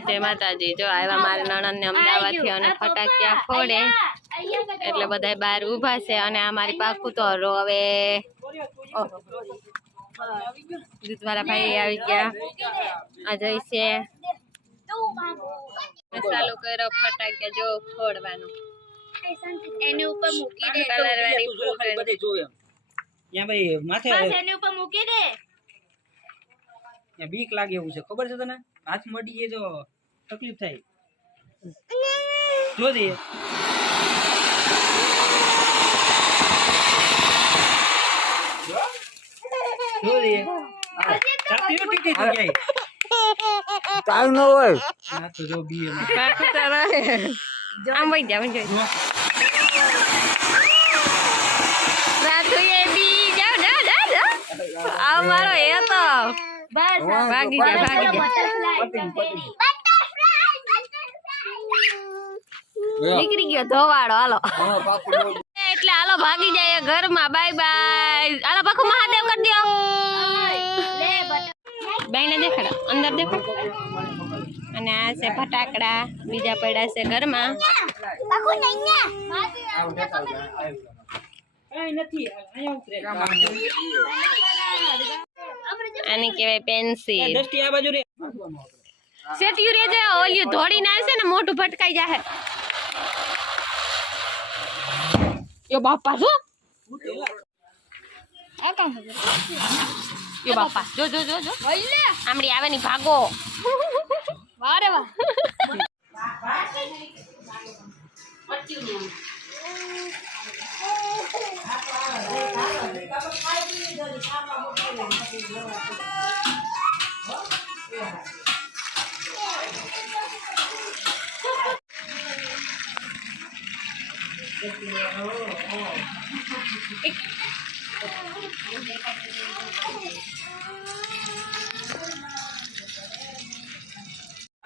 जय माताजी। जो आया मारे नणंद ने अमदावाद थी अने फटाकिया फोड़े એટલે બધાય બહાર ઊભા છે અને આ મારી પાકું તો હવે દૂધવાળા ભાઈ આવી ગયા આ જઈ છે ચાલુ કર્યો ફટાકિયા જો ફોડવાનું એની ઉપર મૂકી દે કલર વાળી ફૂલ બધે જોવે ત્યાં ભાઈ માથે બસ એની ઉપર મૂકી દે ત્યાં બીક લાગે એવું છે ખબર છે તને હાથ મડીએ જો તકલીફ થાય જો દે જો દે ચાપીઓ ટીકી તો જાય તાળ ન હોય આ તો જો બી માં પાક તારા આમ વઈ જાવ જો રાતુ એ બી જાવ જા જા જા આ મારો એ તો બસ ભાગી જા નીકળી ગયો ધોવાડો હાલો એટલે હાલો ભાગી જાય ઘરમાં બાય બાય હાલો પાખો મહાદેવ કરી દો બેને દેખાડો અંદર દેખો અને આ છે ફટાકડા બીજા પડ્યા છે ઘરમાં આને કહેવાય પેન્સિલ સેટ્યુ રે જે ઓલિયું ધોડી ના છે ને મોટું ભટકાઈ જાય યો બાપા જો આ કામ હે યો બાપા જો જો જો જો ઓલે આમડી આવે ની ભાગો વાહ રે વાહ પટ્યું ને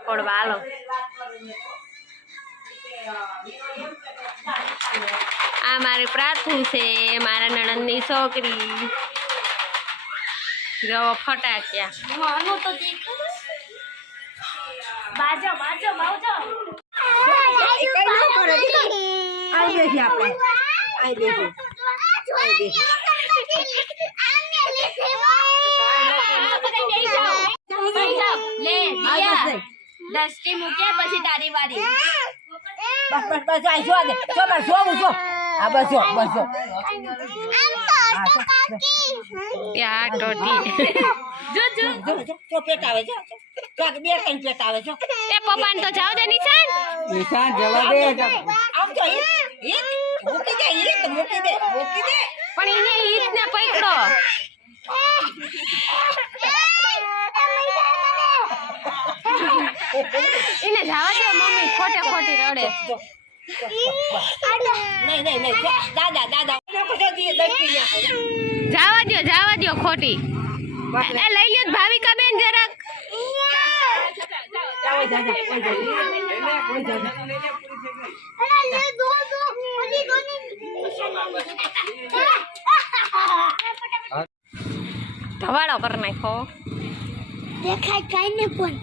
પડવાલો આ મારી પ્રાથુ છે મારા નણંદની છોકરી જો ફટાક્યા આનો તો દેખો બાજો બાજો બાજો એ કઈ ન કરે આઈ બેસી આપણે આઈ બેસી લે દસ્તી મૂકે પછી તારી વારી બસ બસ બસ આઈ જો દે જો બસ જો આ બસ જો યા ટોટી જો જો જો પેટ આવે જો કાક બે કઈ પેટ આવે જો એ પપ્પાને તો જાવ દે નિશાન જવા દે આમ તો એ મૂકી દે પણ એને ઈત ને પકડો એને જવા દે મમ્મી ખોટે ખોટી રડે નહીં દાદા જવા દો ખોટી એ લઈ લ્યો ભાવિકા બેન જરાક ધવાડો પર નાખો દેખાય કઈ ને પણ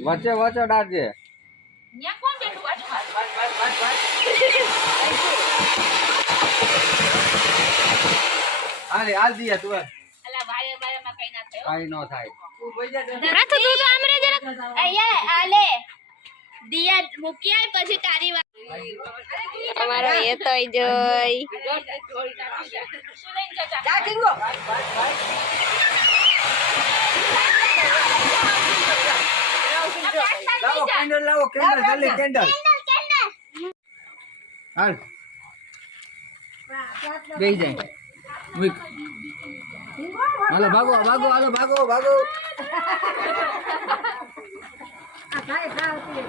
વચ્ચે વચ્ચે ડાળજે ન્યા કોણ બેઠું અરે હાલ દિયા તું અલા વારે વારે માં કઈ ના થાય કઈ નો થાય રાત તું તો આમરે જરાક અહીંયા આલે દિયા મૂકી આય પછી તારી વાત અમારો એ તોય જોઈ જા કિંગો લાવો કેન્ડલ જલ્દી કેન્ડલ હાલ બેહી જાય વીક હાલો ભાગો આ કાય ખાવતી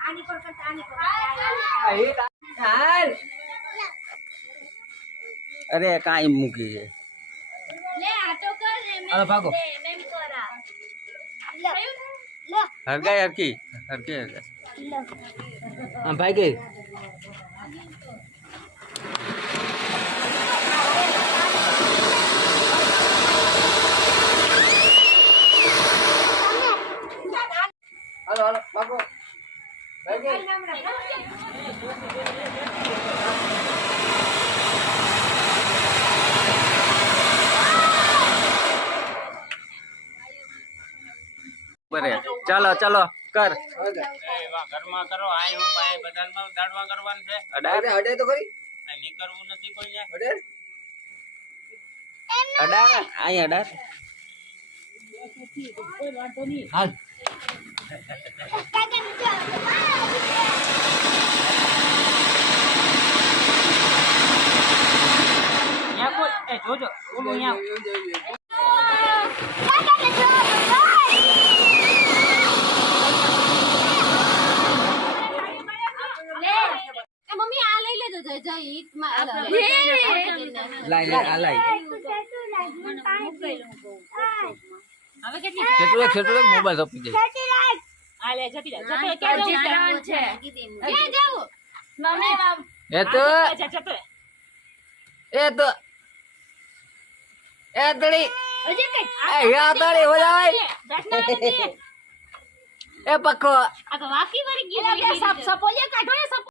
આની પર હાલ અરે કાઈ મૂકી છે લે આ તો કર રે હાલો ભાગો મેમ કરા હરગાય હરકી હા ભાઈ ગઈ ચલો ચલો કર ઘરમાં કરો આય હું ભાઈ બધામાં દાડવા કરવાનું છે અડાર હડે તો ખરી નહીં કરવું નથી કોઈને હડે અડાર આય અડાર હાલ જોજો ઓલું અહીંયા મમ્મી આ લઈ લેજો જય ઈટ માં લાઈ લે આ લાઈ હવે કેટલી કેટલું મોબાઈલ આપી દે આ લે જતી જા જતો ક્યાં જવું છે ક્યાં જવું મમ્મી એ તો જતો એ તો એ તડી હજી કઈ એ યા તડી હો જાય એ પક્કો આ તો વાકી વળી ગઈ સપ સપોલિયા કાઢો એ સપ